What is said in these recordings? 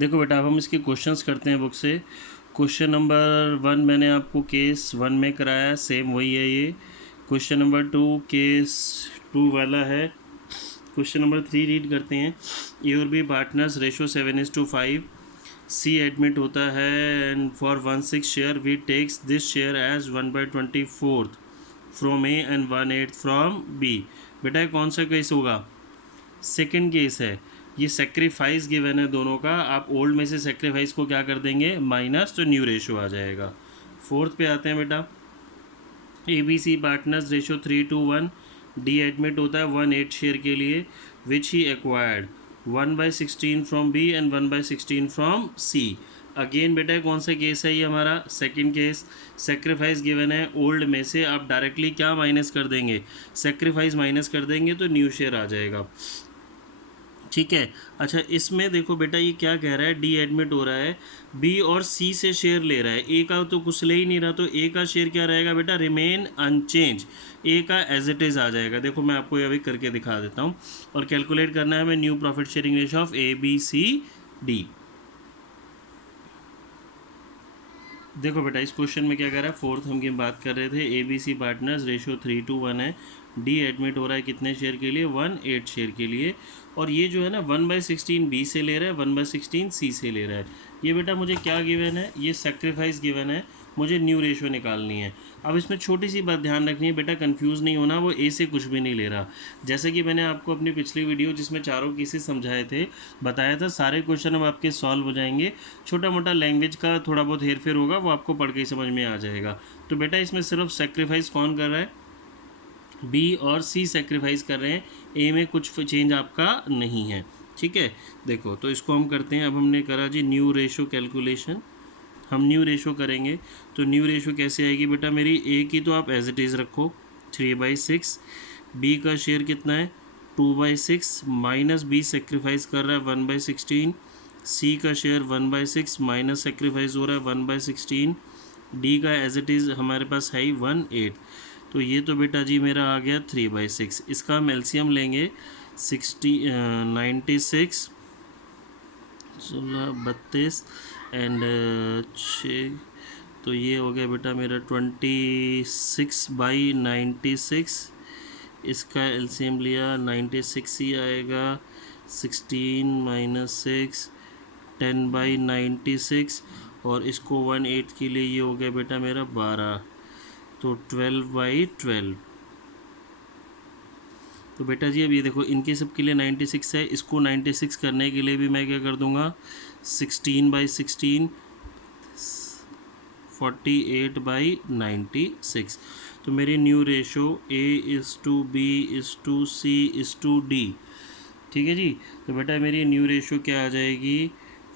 देखो बेटा, अब हम इसके क्वेश्चंस करते हैं बुक से। क्वेश्चन नंबर 1 मैंने आपको केस 1 में कराया, सेम वही है ये। क्वेश्चन नंबर 2 केस 2 वाला है। क्वेश्चन नंबर 3 रीड करते हैं। ए और B partners, ratio 7:5। C admit होता है and for 1/6 share we takes this share as 1/24 from A and 1/8 from B. बेटा कौन सा केस होगा? सेकंड केस है। ये सेक्रीफाइस गिवन है दोनों का, आप ओल्ड में से सेक्रीफाइस को क्या कर देंगे? माइनस, तो न्यू रेशो आ जाएगा। फोर्थ पे आते हैं बेटा। A B C partners, ratio 3:1। D admit होता है 1/8 शेयर के लिए, which he acquired 1/16 from B and 1/16 from C. Again बेटा कौन सा केस है ये? हमारा सेकंड केस। सेक्रीफाइस गिवन है, ओल्ड में से आप डायरेक्टली क्या माइनस कर देंगे? सेक्रीफाइस माइनस कर देंगे तो न्यू शेयर आ जाएगा। ठीक है। अच्छा, इसमें देखो बेटा ये क्या कह रहा है, डी एडमिट हो रहा है, बी और सी से शेयर ले रहा है, ए का तो कुछ ले ही नहीं रहा, तो ए का शेयर क्या रहेगा बेटा? Remain unchange. ए का एज इट इज़ आ जाएगा। देखो मैं आपको ये अभी करके दिखा देता हूँ। और कैलकुलेट करना है हमें new profit sharing ratio of A B C D. देखो बेटा इस क्वेश्चन में क्या कर रहा है, फोर्थ हम की बात कर रहे थे। A B C partners, ratio 3:1 है। डी एडमिट हो रहा है कितने शेयर के लिए? 1/8 शेयर के लिए। और ये जो है ना 1/16 बी से ले रहा है, 1/16 सी से ले रहा है। ये बेटा मुझे क्या गिवन है? ये सेक्रीफाइस गिवन है, मुझे न्यू रेशो निकालनी है। अब इसमें छोटी सी बात ध्यान रखनी है बेटा, कंफ्यूज नहीं होना, वो ए से कुछ भी नहीं ले रहा। जैसे कि मैंने आपको अपनी पिछली वीडियो जिसमें चारों केसेस समझाए थे बताया था, सारे क्वेश्चन अब आपके सॉल्व हो जाएंगे। छोटा मोटा लैंग्वेज का थोड़ा बहुत हेरफेर होगा, वो आपको पढ़ के ही समझ में आ जाएगा। तो बेटा इसमें सिर्फ सेक्रीफाइस कौन कर रहा है? बी और सी सेक्रीफाइस कर रहे हैं, ए में कुछ चेंज आपका नहीं है। ठीक है। देखो तो इसको हम करते हैं। अब हमने करा जी न्यू रेशो कैलकुलेशन। हम न्यू रेशो करेंगे तो न्यू रेशो कैसे आएगी बेटा मेरी? ए की तो आप एज इट इज़ रखो 3/6। बी का शेयर कितना है? 2/6 माइनस बी सेक्रीफाइस कर रहा है 1/16। सी का शेयर 1/6 माइनस सेक्रीफाइस हो रहा है 1/16। डी का एज इट इज़ हमारे पास है ही 1/8। तो ये तो बेटा जी मेरा आ गया 3/6। इसका हम एलसीएम लेंगे 96 16 32 एंड 6, तो ये हो गया बेटा मेरा 26/96। इसका एलसीएम लिया 96 ही आएगा। 16 - 6 10/96 और इसको 1/8 के लिए ये हो गया बेटा मेरा 12, तो 12/12। तो बेटा जी अब ये देखो इनके सब के लिए 96 है, इसको 96 करने के लिए भी मैं क्या कर दूंगा 16/16 48/96। तो मेरी न्यू रेशो A:B:C:D। ठीक है जी। तो बेटा मेरी न्यू रेशो क्या आ जाएगी?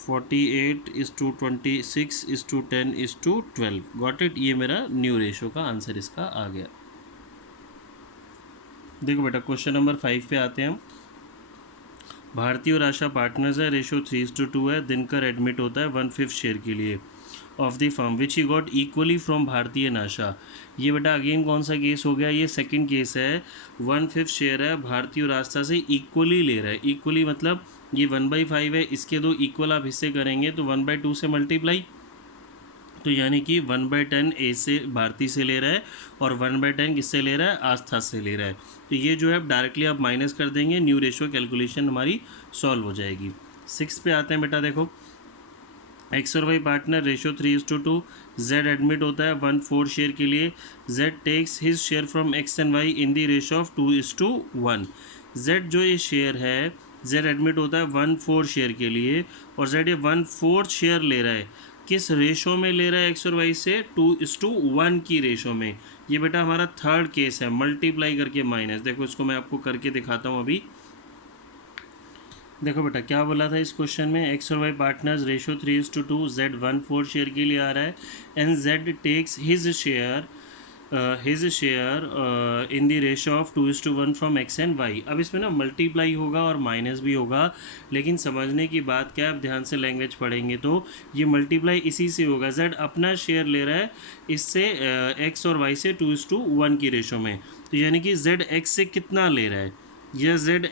48:26:10:12। Got it? ये मेरा न्यू रेशो का आंसर इसका आ गया। देखो बेटा क्वेश्चन नंबर 5 पे आते हैं हम। भारती और आशा पार्टनर्स है, रेशो 3:2 है। दिनकर एडमिट होता है 1/5 शेयर के लिए of the firm which he got equally from Bharti and Asha. ये बेटा अगेन कौन सा केस हो गया? ये सेकंड केस है। 1/5 शेयर है, भारती और आशा से इक्वली ले रहा है। इक्वली मतलब ये 1/5 है, इसके दो इक्वल आप हिस्से करेंगे तो 1/2 से मल्टीप्लाई, तो यानी कि 1/10 ए से भारती से ले रहा है और 1/10 किससे ले रहा है? आस्था से ले रहा है। तो ये जो है डायरेक्टली आप माइनस कर देंगे, न्यू रेशो कैलकुलेशन हमारी सॉल्व हो जाएगी। 6 पे आते हैं बेटा। देखो एक्स और Y partner, ratio 3:2। Z admit होता है 1/4 शेयर के लिए। Z takes his share from X and Y in the ratio of 2:1। Z जो ये शेयर है, जेड एडमिट होता है 1/4 शेयर के लिए और जेड ये 1/4 शेयर ले रहा है। किस रेशो में ले रहा है? एक्स और वाई से 2:1 की रेशो में। ये बेटा हमारा थर्ड केस है, मल्टीप्लाई करके माइनस। देखो इसको मैं आपको करके दिखाता हूँ अभी। देखो बेटा क्या बोला था इस क्वेश्चन में, एक्स और Y partners, ratio 3:2। Z 1/4 share के लिए आ रहा है and Z takes his share in the ratio of 2:1 from X and Y. अब इसमें ना मल्टीप्लाई होगा और माइनस भी होगा, लेकिन समझने की बात क्या है, आप ध्यान से लैंग्वेज पढ़ेंगे तो ये मल्टीप्लाई इसी से होगा। जेड अपना शेयर ले रहा है इससे एक्स और वाई से 2:1 की रेशो में, तो यानी कि जेड एक्स से कितना ले रहा है? यह जेड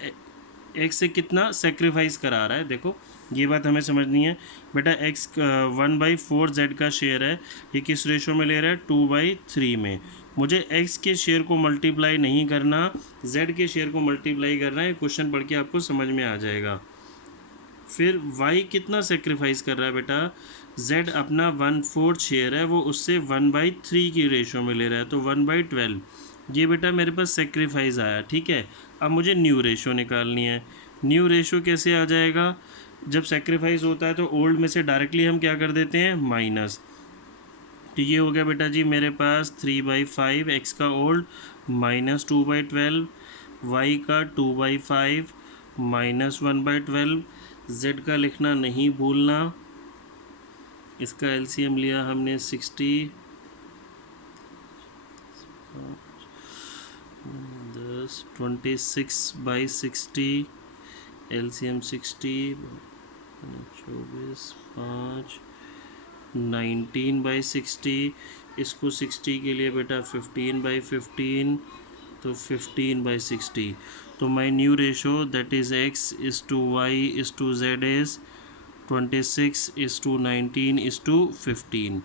एक्स से कितना सेक्रीफाइस करा रहा है, देखो ये बात हमें समझनी है बेटा। एक्स 1/4 जेड का शेयर है, ये किस रेशो में ले रहा है, 2/3 में। मुझे एक्स के शेयर को मल्टीप्लाई नहीं करना, जेड के शेयर को मल्टीप्लाई करना है। क्वेश्चन पढ़ के आपको समझ में आ जाएगा। फिर y कितना सेक्रीफाइस कर रहा है बेटा, z अपना 1/4 शेयर है, वो उससे 1/3 की रेशो में ले रहा है, तो 1/12 ये बेटा मेरे पास सेक्रीफाइस आया। ठीक है, अब मुझे न्यू रेशो निकालनी है। न्यू रेशो कैसे आ जाएगा, जब सेक्रीफाइस होता है तो ओल्ड में से डायरेक्टली हम क्या कर देते हैं, माइनस। तो ये हो गया बेटा जी मेरे पास 3/5 एक्स का ओल्ड माइनस 2/12, वाई का 2/5 माइनस 1/12, जेड का लिखना नहीं भूलना। इसका एलसीएम लिया हमने 60, 26/60, एलसीएम 60, 24, 5, 19/60। इसको 60 के लिए बेटा 15/15, तो 15/60। तो my new ratio that is x is to y is to z is 26:19:15।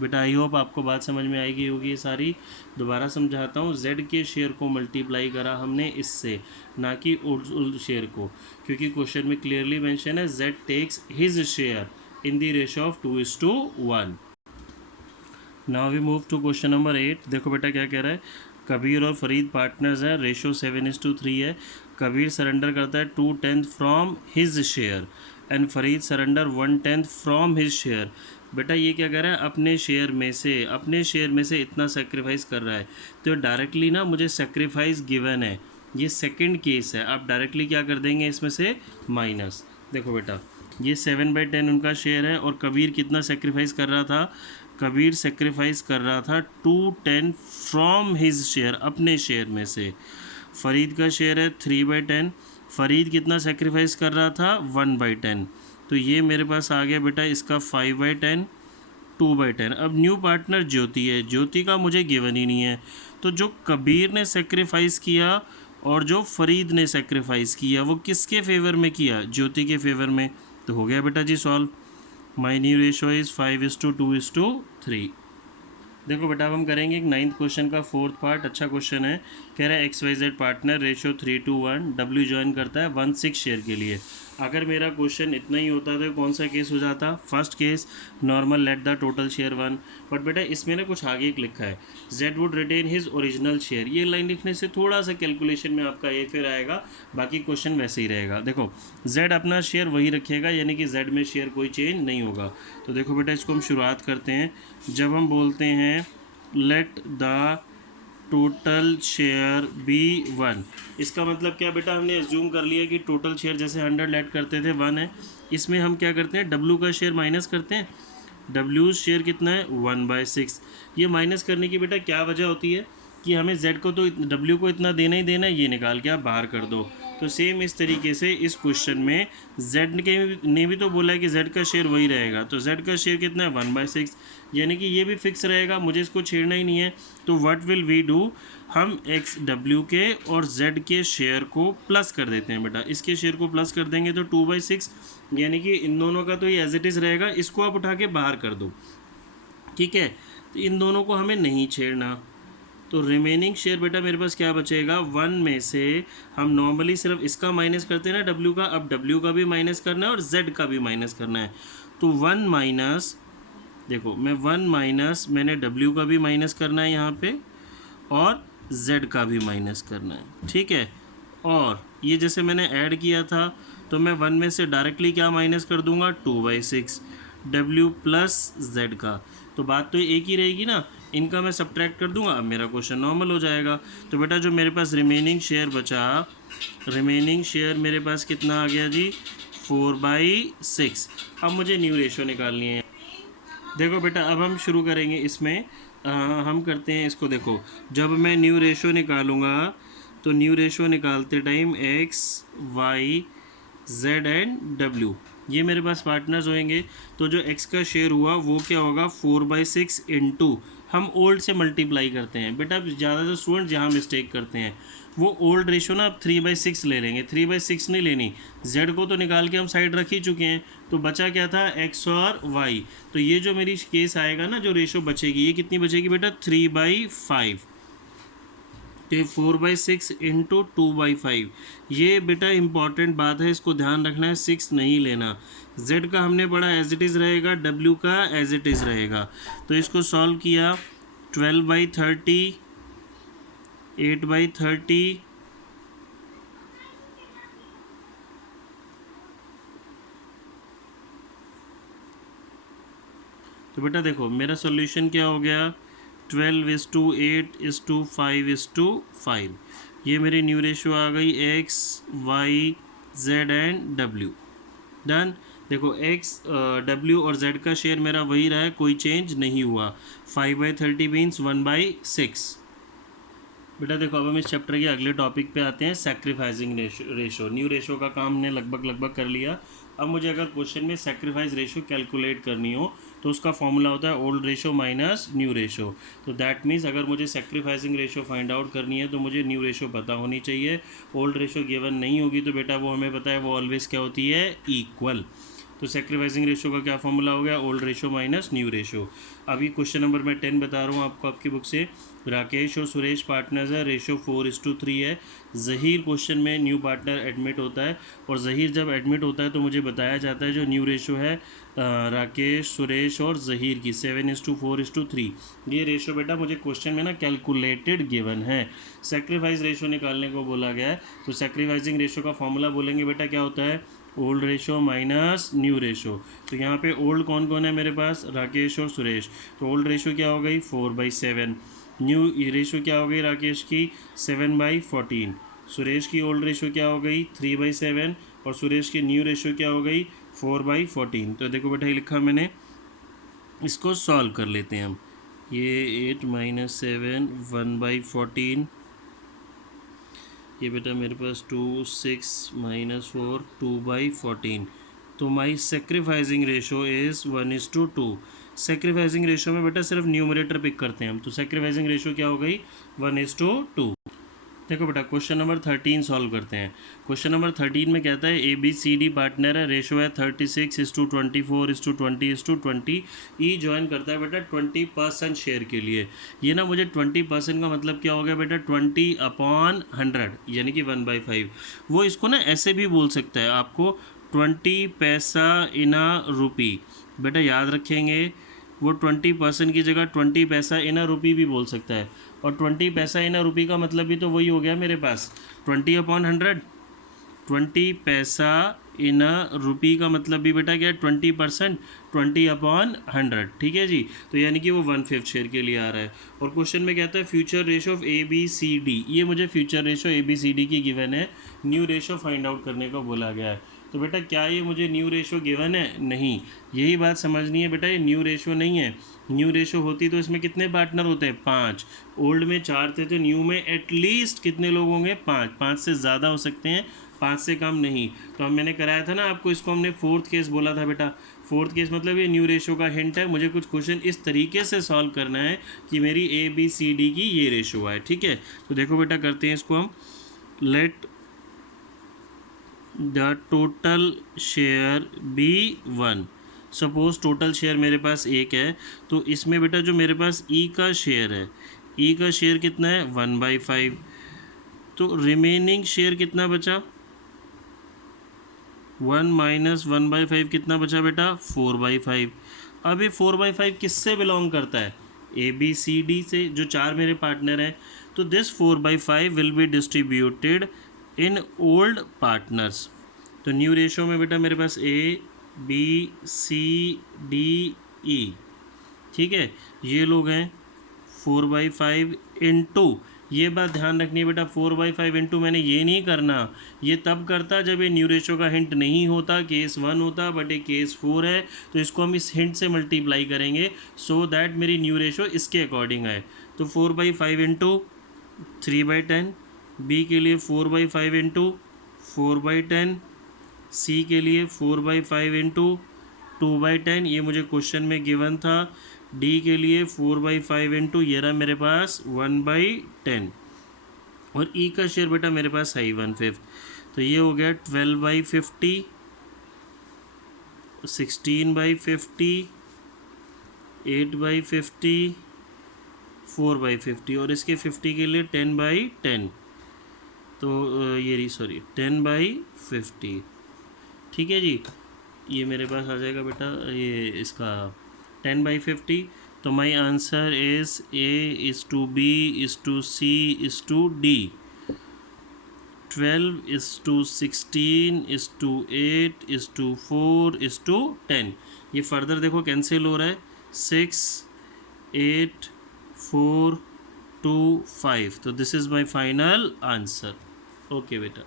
बेटा आई होप आपको बात समझ में आएगी होगी ये सारी। दोबारा समझाता हूँ, z के शेयर को मल्टीप्लाई करा हमने इससे, ना कि उल्ट शेयर को, क्योंकि क्वेश्चन में क्लियरली मेंशन है z takes his share in the ratio of 2:1। Now we move to question number 8। देखो बेटा क्या कह रहा है, कबीर और फरीद पार्टनर्स है, रेशो 7:3 है। कबीर सरेंडर करता है 2/10 from his share and Farid surrender 1/10 from his share. बेटा ये क्या कर रहा है, अपने शेयर में से इतना सेक्रीफाइस कर रहा है, तो डायरेक्टली ना मुझे सेक्रीफाइस गिवन है, ये सेकंड केस है। आप डायरेक्टली क्या कर देंगे, इसमें से माइनस। देखो बेटा ये 7/10 उनका शेयर है, और कबीर कितना सेक्रीफाइस कर रहा था, कबीर सेक्रीफाइस कर रहा था 2/10 फ्रॉम हिज शेयर, अपने शेयर में से। फरीद का शेयर है 3/10, फरीद कितना सेक्रीफाइस कर रहा था, 1/10। तो ये मेरे पास आ गया बेटा इसका 5/10, 2/10। अब न्यू पार्टनर ज्योति है, ज्योति का मुझे गिवन ही नहीं है, तो जो कबीर ने सेक्रीफाइस किया और जो फरीद ने सेक्रीफाइस किया वो किसके फेवर में किया, ज्योति के फेवर में। तो हो गया बेटा जी solve. My new ratio is 5:2:3। देखो बेटा अब हम करेंगे एक 9th क्वेश्चन का 4th पार्ट। अच्छा क्वेश्चन है, कह रहा है XYZ partner ratio 3:1, W join करता है 1/6 शेयर के लिए। अगर मेरा क्वेश्चन इतना ही होता तो कौन सा केस हो जाता, first case normal let the total share 1। But बेटा इसमें ना कुछ आगे एक लिखा है, Z would retain his original share. ये लाइन लिखने से थोड़ा सा कैलकुलेशन में आपका ये फिर आएगा, बाकी क्वेश्चन वैसे ही रहेगा। देखो Z अपना शेयर वही रखेगा, यानी कि Z में शेयर कोई चेंज नहीं होगा। तो देखो बेटा इसको हम शुरुआत करते हैं। जब हम बोलते हैं let the total share be 1, इसका मतलब क्या बेटा, हमने एज्यूम कर लिया कि टोटल शेयर जैसे 100 लेट करते थे 1 है, इसमें हम क्या करते हैं, W का शेयर माइनस करते हैं। W शेयर कितना है, 1/6। ये माइनस करने की बेटा क्या वजह होती है कि हमें Z को तो W को इतना देना ही देना है, ये निकाल के आप बाहर कर दो। तो सेम इस तरीके से इस क्वेश्चन में Z ने भी तो बोला है कि Z का शेयर वही रहेगा, तो Z का शेयर कितना है, 1/6, यानी कि ये भी फिक्स रहेगा, मुझे इसको छेड़ना ही नहीं है। तो व्हाट विल वी डू, हम W के और Z के शेयर को प्लस कर देते हैं बेटा। इसके शेयर को प्लस कर देंगे तो 2/6, यानी कि इन दोनों का तो ये एज इट इज़ रहेगा, इसको आप उठा के बाहर कर दो। ठीक है, तो इन दोनों को हमें नहीं छेड़ना। तो रिमेनिंग शेयर बेटा मेरे पास क्या बचेगा, 1 में से हम नॉर्मली सिर्फ इसका माइनस करते हैं ना W का, अब W का भी माइनस करना है और Z का भी माइनस करना है। तो 1 माइनस, देखो मैं 1 माइनस, मैंने W का भी माइनस करना है यहाँ पे, और Z का भी माइनस करना है। ठीक है, और ये जैसे मैंने ऐड किया था, तो मैं 1 में से डायरेक्टली क्या माइनस कर दूंगा, 2/6 W प्लस Z का। तो बात तो एक ही रहेगी ना, इनका मैं सब्ट्रैक्ट कर दूंगा, अब मेरा क्वेश्चन नॉर्मल हो जाएगा। तो बेटा जो मेरे पास रिमेनिंग शेयर बचा, रिमेनिंग शेयर मेरे पास कितना आ गया जी, 4/6। अब मुझे न्यू रेशो निकालनी है। देखो बेटा अब हम शुरू करेंगे इसमें, हम करते हैं इसको। देखो जब मैं न्यू रेशो निकालूंगा, तो न्यू रेशो निकालते time X, Y, Z and W ये मेरे पास पार्टनर्स होंगे। तो जो X का शेयर हुआ वो क्या होगा, 4/6 इंटू, हम ओल्ड से मल्टीप्लाई करते हैं बेटा। ज़्यादातर स्टूडेंट जहाँ मिस्टेक करते हैं, वो ओल्ड रेशो ना आप 3/6 ले लेंगे, 3/6 नहीं लेनी, z को तो निकाल के हम साइड रख ही चुके हैं, तो बचा क्या था x और y। तो ये जो मेरी केस आएगा ना, जो रेशो बचेगी, ये कितनी बचेगी बेटा 3/5। तो ये 4/6 इंटू 2/5। ये बेटा इंपॉर्टेंट बात है, इसको ध्यान रखना है, 6 नहीं लेना। z का हमने पढ़ा एज इट इज़ रहेगा, w का एज इट इज़ रहेगा। तो इसको सॉल्व किया, 12/30, 8/30, तो बेटा देखो मेरा सॉल्यूशन क्या हो गया, 12:8:5:5। ये मेरी न्यू रेशो आ गई x, y, z and w। Done. देखो x, w और z का शेयर मेरा वही रहा है, कोई चेंज नहीं हुआ। 5/30 मीन्स 1/6। बेटा देखो अब हम इस चैप्टर के अगले टॉपिक पे आते हैं, सैक्रिफाइसिंग रेशो। न्यू रेशो का काम हमने लगभग कर लिया। अब मुझे अगर क्वेश्चन में सैक्रिफाइस रेशो कैलकुलेट करनी हो तो उसका फॉर्मूला होता है old ratio minus new ratio. तो दैट मीन्स अगर मुझे सैक्रिफाइसिंग रेशो फाइंड आउट करनी है तो मुझे न्यू रेशो पता होनी चाहिए। ओल्ड रेशो गिवन नहीं होगी तो बेटा वो हमें पता है वो ऑलवेज क्या होती है, इक्वल। तो सैक्रिफाइसिंग रेशो का क्या फॉर्मूला हो गया, old ratio minus new ratio. अभी क्वेश्चन नंबर मैं 10 बता रहा हूँ आपको आपकी बुक से। राकेश और सुरेश पार्टनर्स है, रेशो 4:3 है। ज़हीर क्वेश्चन में न्यू पार्टनर एडमिट होता है, और ज़हीर जब एडमिट होता है तो मुझे बताया जाता है जो न्यू रेशो है राकेश, सुरेश और ज़हीर की 7:4:3। ये रेशो बेटा मुझे क्वेश्चन में ना कैलकुलेटेड गिवन है। सेक्रीफाइस रेशो निकालने को बोला गया है, तो सेक्रीफाइसिंग रेशो का फॉर्मूला बोलेंगे बेटा क्या होता है, old ratio minus new ratio. तो यहाँ पे ओल्ड कौन कौन है मेरे पास, राकेश और सुरेश। तो ओल्ड रेशो क्या हो गई 4/7। न्यू रेशो क्या हो गई राकेश की 7/14। सुरेश की ओल्ड रेशो क्या हो गई 3/7, और सुरेश की न्यू रेशो क्या हो गई 4/14। तो देखो बेटा ये लिखा मैंने, इसको सॉल्व कर लेते हैं हम। ये 8 - 7 1/14, ये बेटा मेरे पास 2 6 - 4 2/14। तो my sacrificing ratio is 1:2। Sacrificing ratio में बेटा सिर्फ न्यूमरेटर पिक करते हैं हम, तो सेक्रीफाइसिंग रेशो क्या हो गई 1:2। देखो बेटा क्वेश्चन नंबर 13 सॉल्व करते हैं। क्वेश्चन नंबर 13 में कहता है ABCD पार्टनर है, रेशो है 36:24:20:20। ई ज्वाइन करता है बेटा 20% शेयर के लिए। ये ना मुझे 20% का मतलब क्या हो गया बेटा 20/100 यानी कि 1/5। वो इसको ना ऐसे भी बोल सकता है आपको 20 पैसा इन अ रुपी। बेटा याद रखेंगे वो 20% की जगह 20 पैसा इन अ रुपी भी बोल सकता है, और 20 पैसा इन अ रुपी का मतलब भी तो वही हो गया मेरे पास 20/100। 20 पैसा इन अ रुपी का मतलब भी बेटा क्या है 20%, 20/100। ठीक है जी, तो यानी कि वो 1/5 शेयर के लिए आ रहा है। और क्वेश्चन में कहता है फ्यूचर रेशो ऑफ ABCD, ये मुझे फ्यूचर रेशो ABCD की गिवन है, न्यू रेशो फाइंड आउट करने को बोला गया है। तो बेटा क्या ये मुझे न्यू रेशो गिवन है, नहीं, यही बात समझनी है बेटा, ये न्यू रेशो नहीं है। न्यू रेशो होती तो इसमें कितने पार्टनर होते हैं 5, ओल्ड में 4 थे, तो न्यू में एटलीस्ट कितने लोग होंगे 5, 5 से ज़्यादा हो सकते हैं, 5 से कम नहीं। तो हम मैंने कराया था ना आपको, इसको हमने फोर्थ केस बोला था बेटा। फोर्थ केस मतलब ये न्यू रेशो का हिंट है, मुझे कुछ क्वेश्चन इस तरीके से सॉल्व करना है कि मेरी ABCD की ये रेशो आए। ठीक है, तो देखो बेटा करते हैं इसको हम। Let the total share be 1। Suppose total share मेरे पास 1 है, तो इसमें बेटा जो मेरे पास E का शेयर है, E का शेयर कितना है 1/5। तो रिमेनिंग शेयर कितना बचा 1 - 1/5 कितना बचा बेटा 4/5। अब ये 4/5 किससे बिलोंग करता है, ABCD से, जो 4 मेरे पार्टनर हैं। तो this 4/5 will be distributed in old partners. तो न्यू रेशो में बेटा मेरे पास ABCDE, ठीक है, ये लोग हैं 4/5 इंटू, ये बात ध्यान रखनी है बेटा 4/5 इंटू मैंने ये नहीं करना, ये तब करता जब ये न्यू रेशो का हिंट नहीं होता, केस 1 होता, बट ये केस 4 है, तो इसको हम इस हिंट से मल्टीप्लाई करेंगे सो दैट मेरी न्यू रेशो इसके अकॉर्डिंग आए। तो 4/5 इंटू 3/10, बी के लिए 4/5 इंटू 4/10, सी के लिए 4/5 इंटू 2/10, ये मुझे क्वेश्चन में गिवन था। डी के लिए 4/5 इंटू, ये रहा मेरे पास 1/10। और ई का शेयर बेटा मेरे पास है ही 1/5, तो ये हो गया 12/50, 16/50, 8/50, 4/50 और इसके 50 के लिए 10/10, तो ये रही सॉरी 10/50। ठीक है जी, ये मेरे पास आ जाएगा बेटा ये इसका 10/50। तो my answer is A:B C:D, 12:16:8:4:10। ये फर्दर देखो कैंसिल हो रहा है, 6, 8, 4, 2, 5, तो this is my final answer. Okay बेटा।